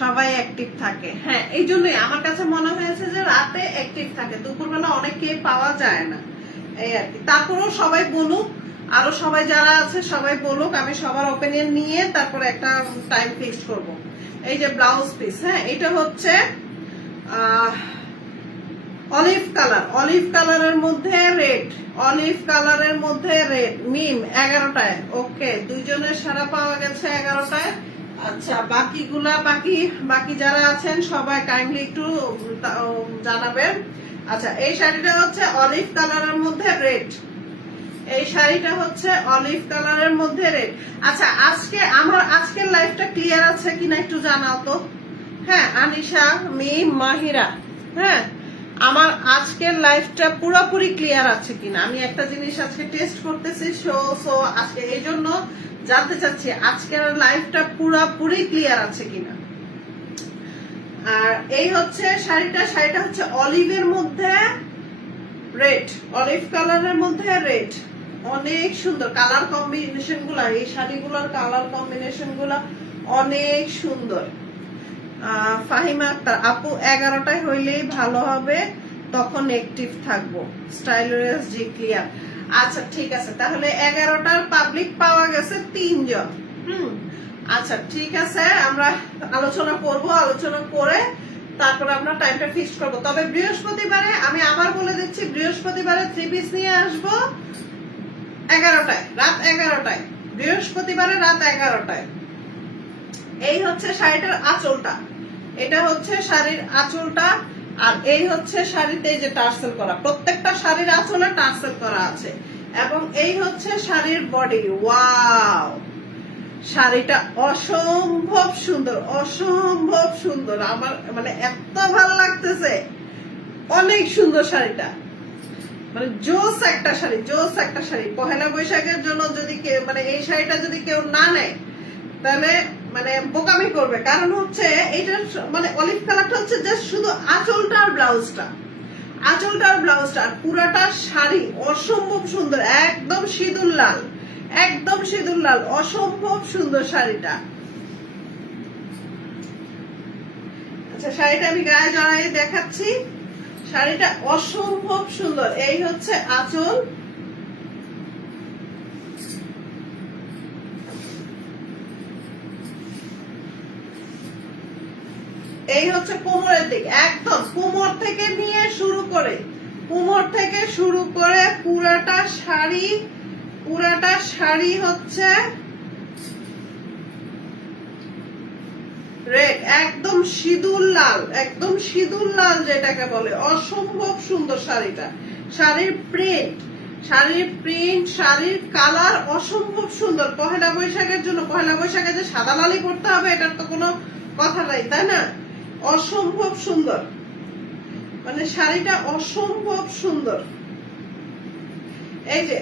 সবাই অ্যাক্টিভ থাকে। হ্যাঁ, এই জন্যই আমার কাছে মনে হয়েছে যে রাতে অ্যাক্টিভ থাকে, দুপুরবেলা অনেককে পাওয়া যায় না, এই আর কি। তারপরেও সবাই বলুক, আরো সবাই যারা আছে সবাই বলুক, আমি সবার ওপিনিয়ন নিয়ে তারপরে একটা টাইম ফিক্স করব। এই যে ব্লাউজ পিস, হ্যাঁ এটা হচ্ছে অলিভ কালারের মধ্যে রেড, অলিভ কালারের মধ্যে রেড, মিম 11টায়। ওকে, 2 জনের সারা পাওয়া গেছে 11টায়। আচ্ছা, বাকি যারা আছেন সবাই কাইন্ডলি একটু জানাবেন। আচ্ছা, এই শাড়িটা হচ্ছে অলিভ কালারের মধ্যে রেড, এই শাড়িটা হচ্ছে অলিভ কালারের মধ্যে রেড। আচ্ছা, আজকের লাইফটা ক্লিয়ার আছে কিনা একটু জানাও তো। হ্যাঁ, আনিশা, মিম, মাহিরা, হ্যাঁ আমার আজকের লাইফটা পুরোপুরি ক্লিয়ার আছে কিনা, আমি একটা জিনিস আজকে টেস্ট করতেছি। সো আজকে এই জন্য জানতে চাচ্ছি আজকের লাইফটা পুরোপুরি ক্লিয়ার আছে কিনা। আর এই হচ্ছে শাড়িটা হচ্ছে অলিভের মধ্যে রেড, অলিভ কালারের মধ্যে রেড, অনেক সুন্দর কালার কম্বিনেশন গুলা, এই শাড়িগুলোর কালার কম্বিনেশন গুলা অনেক সুন্দর। ফাহিমা আক্তার আপু 11টায় হইলেই ভালো হবে, তখন অ্যাক্টিভ থাকবো, স্টাইলস জি ক্লিয়ার। আচ্ছা ঠিক আছে, তাহলে 11টার পাবলিক পাওয়া গেছে 3 জন। আচ্ছা ঠিক আছে, আমরা আলোচনা করে তারপরে আমরা টাইমটা ফিক্স করবো। তবে বৃহস্পতিবারে আমি আবার বলে দিচ্ছি, বৃহস্পতিবারে 3 পিস নিয়ে আসবো 11টায়, রাত 11টায়, বৃহস্পতিবারে রাত 11টায়। এই হচ্ছে শাড়িটার আঁচলটা, এটা হচ্ছে শাড়ির আঁচলটা, আর এই হচ্ছে শাড়িতে যে টার্সেল করা, প্রত্যেকটা শাড়ির আঁচলে টার্সেল করা আছে, এবং এই হচ্ছে শাড়ির বডি। ওয়াও, শাড়িটা অসম্ভব সুন্দর, আমার মানে এত ভালো লাগতেছে, অনেক সুন্দর শাড়িটা। মানে জোস একটা শাড়ি, জোস একটা শাড়ি। পহেলা বৈশাখের জন্য যদি মানে এই শাড়িটা যদি কেউ না নেয় তাহলে মানে বোকামি করবে। কারণ হচ্ছে এইটার মানে অলিভ কালারটা হচ্ছে জাস্ট শুধু আঁচলটা আর ব্লাউজটা, আঁচলটা আর ব্লাউজটা, আর পুরাটা শাড়ি অসম্ভব সুন্দর, একদম সিঁদুর লাল, একদম সিঁদুর লাল, অসম্ভব সুন্দর শাড়িটা। আচ্ছা শাড়িটা আমি গায়ে জড়াই দেখাচ্ছি। শাড়িটা অসম্ভব সুন্দর। এই হচ্ছে আঁচল, এই হচ্ছে কোমরের দিক, একদম কোমর থেকে নিয়ে শুরু করে, কোমর থেকে শুরু করে পুরাটা শাড়ি, পুরাটা শাড়ি হচ্ছে রেড, একদম সিঁদুর লাল, একদম সিঁদুর লাল যেটাকে বলে। অসম্ভব সুন্দর শাড়িটা, শাড়ির প্রিন্ট, শাড়ির প্রিন্ট, শাড়ির কালার অসম্ভব সুন্দর। পহেলা বৈশাখের জন্য, পহেলা বৈশাখে যে সাদা লালি পড়তে হবে এটার তো কোনো কথা নাই, তাই না? অসম্ভব সুন্দর, মানে শাড়িটা অসম্ভব সুন্দর। এই যে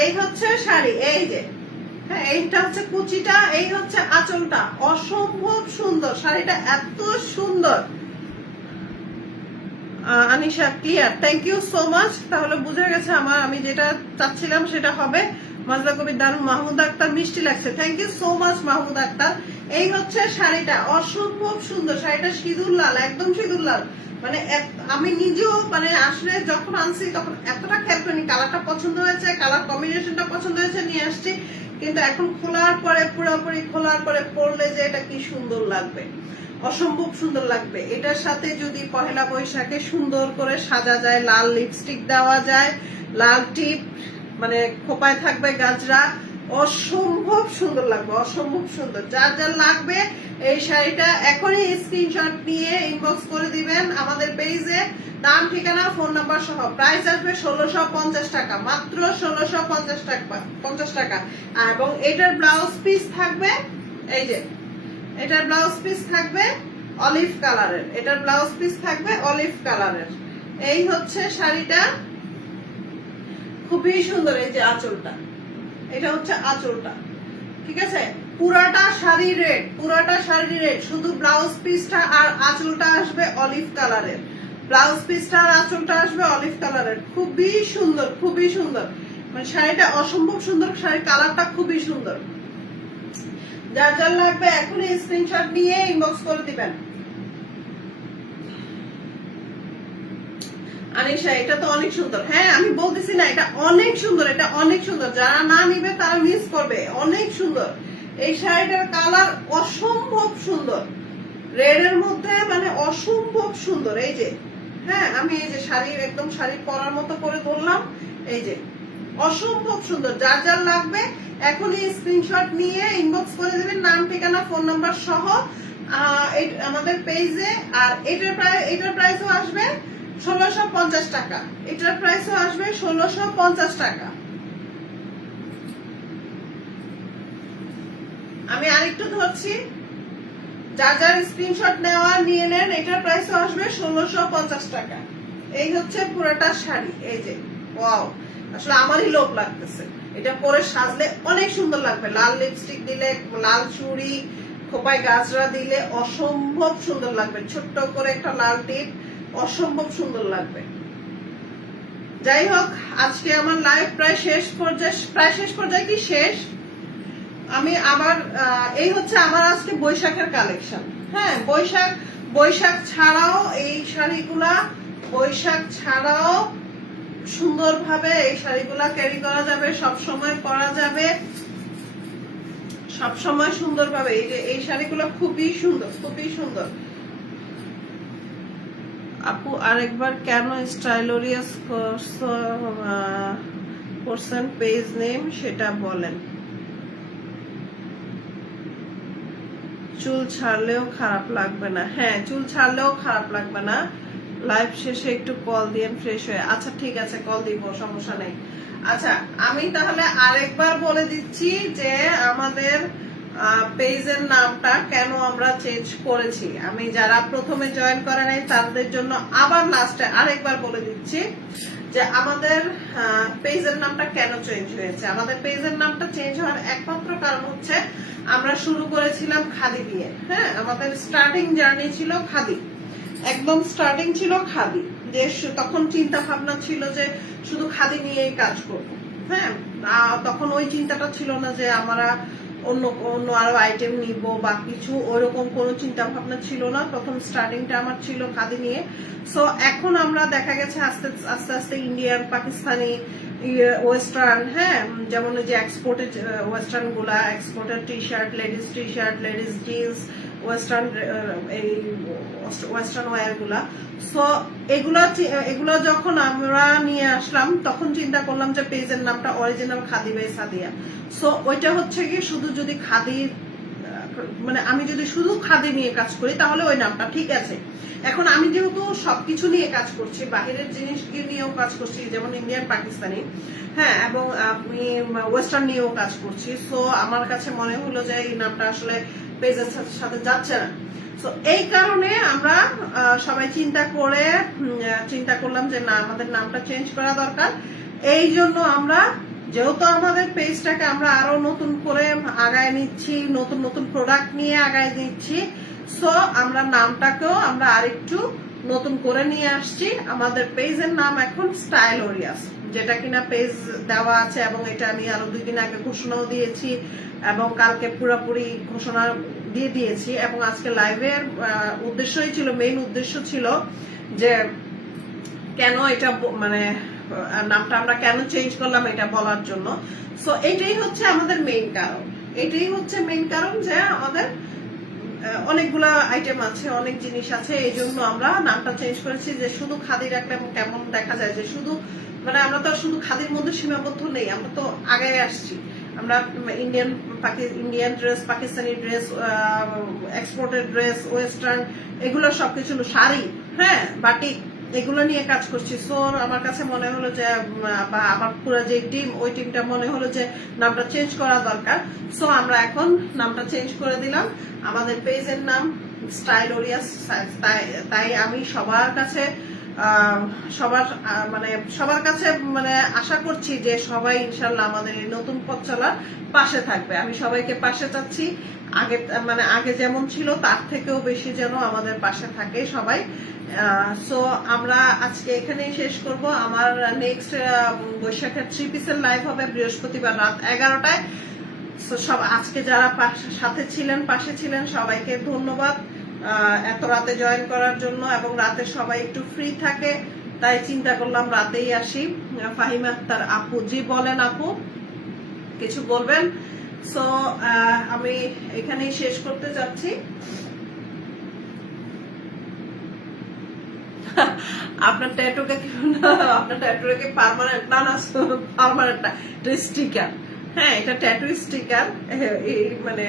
এই হচ্ছে শাড়ি, এই যে হ্যাঁ এইটা হচ্ছে কুচিটা, এই হচ্ছে আঁচলটা, অসম্ভব সুন্দর শাড়িটা, এত সুন্দর। Anisha clear, thank you so much. তাহলে বুঝে গেছে আমার, আমি যেটা চাচ্ছিলাম সেটা হবে। মাজদা কবি দারুন, মাহমুদ আক্তার মিষ্টি লাগছে, thank you so much Mahmud Akter. এই হচ্ছে শাড়িটা, অসম্ভব সুন্দর শাড়িটা, সিঁদুর লাল, একদম সিঁদুর লাল। মানে আমি নিজেও মানে আসলে যখন আনছি তখন এতটা খেয়াল করিনি, কালারটা পছন্দ হয়েছে, কালার কম্বিনেশনটা পছন্দ হয়েছে, নিয়ে আসছি। কিন্তু এখন খোলার পরে, পুরোপুরি খোলার পরে পরলে যে এটা কি সুন্দর লাগবে, অসম্ভব সুন্দর লাগবে। এটার সাথে যদি পহেলা বৈশাখে সুন্দর করে সাজা যায়, লাল লিপস্টিক দেওয়া যায়, লাল টিপ মানে খোপায় থাকবে গাজরা, অসম্ভব সুন্দর লাগবে, অসম্ভব সুন্দর। যার যার লাগবে এই শাড়িটা এখনই স্ক্রিনশট নিয়ে ইনবক্স করে দিবেন আমাদের পেজে, নাম ঠিকানা ফোন নাম্বার সহ। প্রাইস আসবে 1650 টাকা, মাত্র 1650 টাকা। এবং এটার ব্লাউজ পিস থাকবে, এই যে এটার ব্লাউজ পিস থাকবে অলিভ কালারের, এটার ব্লাউজ পিস থাকবে অলিভ কালারের। এই হচ্ছে শাড়িটা, খুবই সুন্দর। এই যে আঁচলটা, এটা হচ্ছে আঁচলটা, ঠিক আছে? পুরাটা শাড়ি রেড, পুরাটা শাড়ি রেড, শুধু ব্লাউজ পিসটা আর আঁচলটা আসবে অলিভ কালারের, ব্লাউজ পিসটা আর আঁচলটা আসবে অলিভ কালারের। খুবই সুন্দর, খুবই সুন্দর, মানে শাড়িটা অসম্ভব সুন্দর, শাড়ির কালারটা খুবই সুন্দর। যার যার লাগবে এখনই স্ক্রিনশট নিয়ে ইনবক্স করে দিবেন। আনিশা এটা তো অনেক সুন্দর, হ্যাঁ আমি বলতেছি না এটা অনেক সুন্দর, এটা অনেক সুন্দর। যারা না নিবে তারা মিস করবে, অনেক সুন্দর। এই শাড়িটার কালার অসম্ভব সুন্দর, রেড এর মধ্যে মানে অসম্ভব সুন্দর। এই যে হ্যাঁ আমি এই যে শাড়ি একদম শাড়ি পরার মতো করে ধরলাম, এই যে অসম্ভব সুন্দর। যার যার লাগবে এখনই স্ক্রিনশট নিয়ে ইনবক্স করে দেবেন, নাম ঠিকানা ফোন নাম্বার সহ আমাদের পেজে। আর এটার প্রাইসও আসবে 1650 টাকা, এটার প্রাইসও আসবে 1650 টাকা। আমি আরেকটু ধরছি, যার যার স্ক্রিনশট নেওয়া নিয়ে নেন, এটার প্রাইসও আসবে 1650 টাকা। এই হচ্ছে পুরোটা শাড়ি, এই যে ওয়াও, আসলে আমারই লোভ লাগতেছে। এটা পরে সাজলে অনেক সুন্দর লাগবে, লাল লিপস্টিক দিলে, লাল চুড়ি, খোপায় গাজরা দিলে অসম্ভব সুন্দর লাগবে, ছোট্ট করে একটা লাল টিপ, অসম্ভব সুন্দর লাগবে। যাই হোক আজকে আমার লাইভ প্রায় শেষ পর্যায়ে কি শেষ। আমি আবার এই হচ্ছে আমার আজকে বৈশাখের কালেকশন। হ্যাঁ বৈশাখ ছাড়াও এই শাড়িগুলা, বৈশাখ ছাড়াও সুন্দরভাবে এই শাড়িগুলা ক্যারি করা যাবে, সব সময় পরা যাবে, সব সময় সুন্দরভাবে। এই যে এই শাড়িগুলো খুবই সুন্দর, খুবই সুন্দর। আপু আরেকবার কেন স্টাইলোরিয়াস করছেন পেজ নেম সেটা বলেন। চুল ছাড়লেও খারাপ লাগবে না? হ্যাঁ চুল ছাড়লেও খারাপ লাগবে না, লাইভ শেষে একটু কল দিয়েন ফ্রেশ হয়ে। আচ্ছা ঠিক আছে, কল দিব, সমস্যা নেই। আচ্ছা, আমি তাহলে আরেকবার বলে দিচ্ছি যে আমাদের পেজের নামটা কেন আমরা চেঞ্জ করেছি। আমি যারা প্রথমে জয়েন করে নাই তাদের জন্য আবার লাস্টে আরেকবার বলে দিচ্ছি যে আমাদের পেজের নামটা কেন চেঞ্জ হয়েছে। আমাদের পেজের নামটা চেঞ্জ হওয়ার একমাত্র কারণ হচ্ছে আমরা শুরু করেছিলাম খাদি দিয়ে। হ্যাঁ, আমাদের স্টার্টিং জার্নি ছিল খাদি, একদম স্টার্টিং ছিল খাদি, যে তখন চিন্তা ভাবনা ছিল যে শুধু খাদি নিয়েই কাজ করবো। হ্যাঁ, তখন ওই চিন্তাটা ছিল না যে আমরা অন্য অন্য আরো আইটেম নিব বা কিছু, ওইরকম কোনো চিন্তা ভাবনা ছিল না। প্রথম স্টার্টিংটা আমার ছিল খাদি নিয়ে। সো এখন আমরা দেখা গেছে আস্তে আস্তে আস্তে ইন্ডিয়ান, পাকিস্তানি, ওয়েস্টার্ন, হ্যাঁ, যেমন যে এক্সপোর্টেড ওয়েস্টার্ন গুলা, exported T shirt, ladies jeans, western এই ওয়েস্টার্ন ওয়্যার গুলা। সো এগুলো যখন আমরা নিয়ে আসলাম তখন চিন্তা করলাম যে পেজের নামটা original khadi by Sadia. So ওইটা হচ্ছে কি শুধু যদি খাদি, মানে আমি যদি শুধু খাদি নিয়ে কাজ করি তাহলে ওই নামটা ঠিক আছে। এখন আমি যেহেতু সবকিছু নিয়ে কাজ করছি, বাহিরের জিনিস নিয়েও কাজ করছি, যেমন ইন্ডিয়ান, পাকিস্তানি, হ্যাঁ, এবং আমি ওয়েস্টার্ন নিয়েও কাজ করছি। সো আমার কাছে মনে হলো যে এই নামটা আসলে পেজের সাথে যাচ্ছে না। তো এই কারণে আমরা সবাই চিন্তা করলাম যে না, আমাদের নামটা চেঞ্জ করা দরকার। এই জন্য আমরা, যেহেতু আমাদের পেজটাকে আমরা আরো নতুন করে আগায় নিচ্ছি, নতুন নতুন প্রোডাক্ট নিয়ে আগায় নিচ্ছি, সো আমরা নামটাকেও আমরা আরেকটু নতুন করে নিয়ে আসছি। আমাদের পেজের নাম এখন স্টাইলোরিয়াস, যেটা কিনা পেজ দেওয়া আছে, এবং এটা আমি আরো 2 দিন আগে ঘোষণাও দিয়েছি এবং কালকে পুরোপুরি ঘোষণা দিয়ে দিয়েছি। এবং আজকে লাইভের উদ্দেশ্যই ছিল, মেইন উদ্দেশ্য ছিল যে কেন এটা, মানে নামটা আমরা কেন চেঞ্জ করলাম এটা বলার জন্য। সো এটাই হচ্ছে আমাদের মেইন কারণ, যে আমাদের অনেকগুলা আইটেম আছে, অনেক জিনিস আছে, এই জন্য আমরা নামটা চেঞ্জ করেছি। যে শুধু খাদি রাখলে কেমন দেখা যায়, যে শুধু, মানে আমরা তো শুধু খাদির মধ্যে সীমাবদ্ধ নেই, আমরা তো আগে আসছি। আমরা Indian dress, Pakistani dress, exported dress, western, এগুলো সবকিছু, শাড়ি, হ্যাঁ, বাটিক, এগুলো নিয়ে কাজ করছি। সো আমার কাছে মনে হলো যে, বা আমার পুরো যে টিম, ওই টিমটা মনে হলো যে নামটা চেঞ্জ করা দরকার। সো আমরা এখন নামটা চেঞ্জ করে দিলাম। আমাদের পেজের নাম স্টাইলোরিয়াস। তাই আমি সবার কাছে মানে আশা করছি যে সবাই ইনশাল্লাহ আমাদের এই নতুন পথ চলার পাশে থাকবে। আমি সবাইকে পাশে চাচ্ছি, আগে যেমন ছিল তার থেকেও বেশি যেন আমাদের পাশে থাকে সবাই। সো আমরা আজকে এখানেই শেষ করব। আমার নেক্সট বৈশাখের 3 পিসের লাইভ হবে বৃহস্পতিবার রাত 11টায়। সব আজকে যারা সাথে ছিলেন, পাশে ছিলেন, সবাইকে ধন্যবাদ এত রাতে জয়েন করার জন্য। এবং রাতে সবাই একটু ফ্রি থাকে, তাই চিন্তা করলাম রাতেই আসি। ফাহিমা আক্তার আপু, জি বলেন আপু, কিছু বলবেন? সো আমি এখানেই শেষ করতে যাচ্ছি। আপনার ট্যাটুকে পার্মানেন্ট না, পার্মানেন্ট না, স্টিকার। হ্যাঁ, এটা ট্যাটু স্টিকার। মানে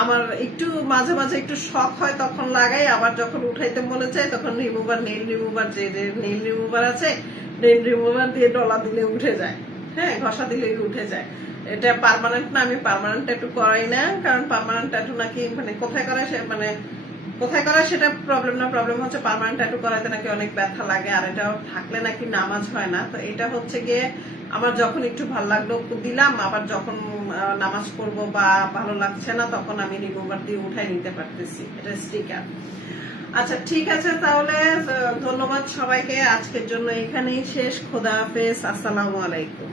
আমার একটু মাঝে মাঝে একটু শখ হয় তখন লাগাই, আবার যখন উঠাইতে মনে চায় তখন নেইল রিমুভার, যে নেইল রিমুভার আছে, নেইল রিমুভার দিয়ে ডলা দিলে উঠে যায়। হ্যাঁ, ঘষা দিলে উঠে যায়। এটা পার্মানেন্ট না, আমি পার্মানেন্ট ট্যাটু করাই না, কারণ পার্মানেন্ট ট্যাটু নাকি মানে কোথায় করা সেটা প্রবলেম না, প্রবলেম হচ্ছে পার্মানেন্ট ট্যাটু করাইতে নাকি অনেক ব্যথা লাগে, আর এটা থাকলে নাকি নামাজ হয় না। তো এটা হচ্ছে গিয়ে আমার যখন একটু ভালো লাগলো দিলাম, আবার যখন নামাজ পড়বো বা ভালো লাগছে না তখন আমি রিমুভার দিয়ে উঠাই নিতে পারতেছি। এটা স্টিকার। আচ্ছা, ঠিক আছে, তাহলে ধন্যবাদ সবাইকে। আজকের জন্য এখানেই শেষ। খোদা হাফেজ, আসসালামু আলাইকুম।